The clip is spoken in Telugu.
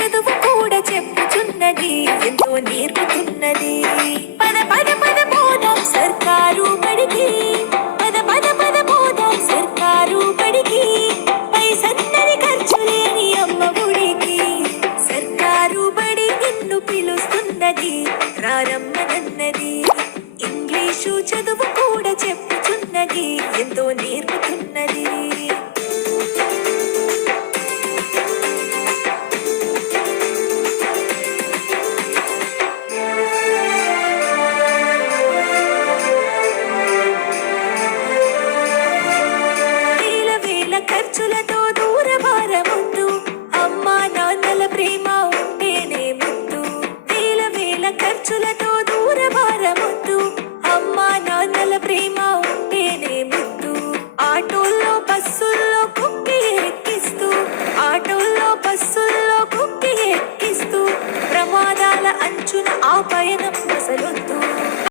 చదువు కూడా చెప్పుచున్నది ఎంతో నేర్పుతున్నది. పద పద పద పోదాం సర్కారు బడికి. పద పద పద పోదాం సర్కారు బడికి. పై సన్నని ఖర్చు లేని అమ్మ గుడికి. సర్కారు బడి నిన్ను పిలుస్తున్నది రారమ్మనన్నది. ఇంగ్లీషు చదువు కూడా చెప్పుచున్నది ఎంతో నేర్పు Pretty much.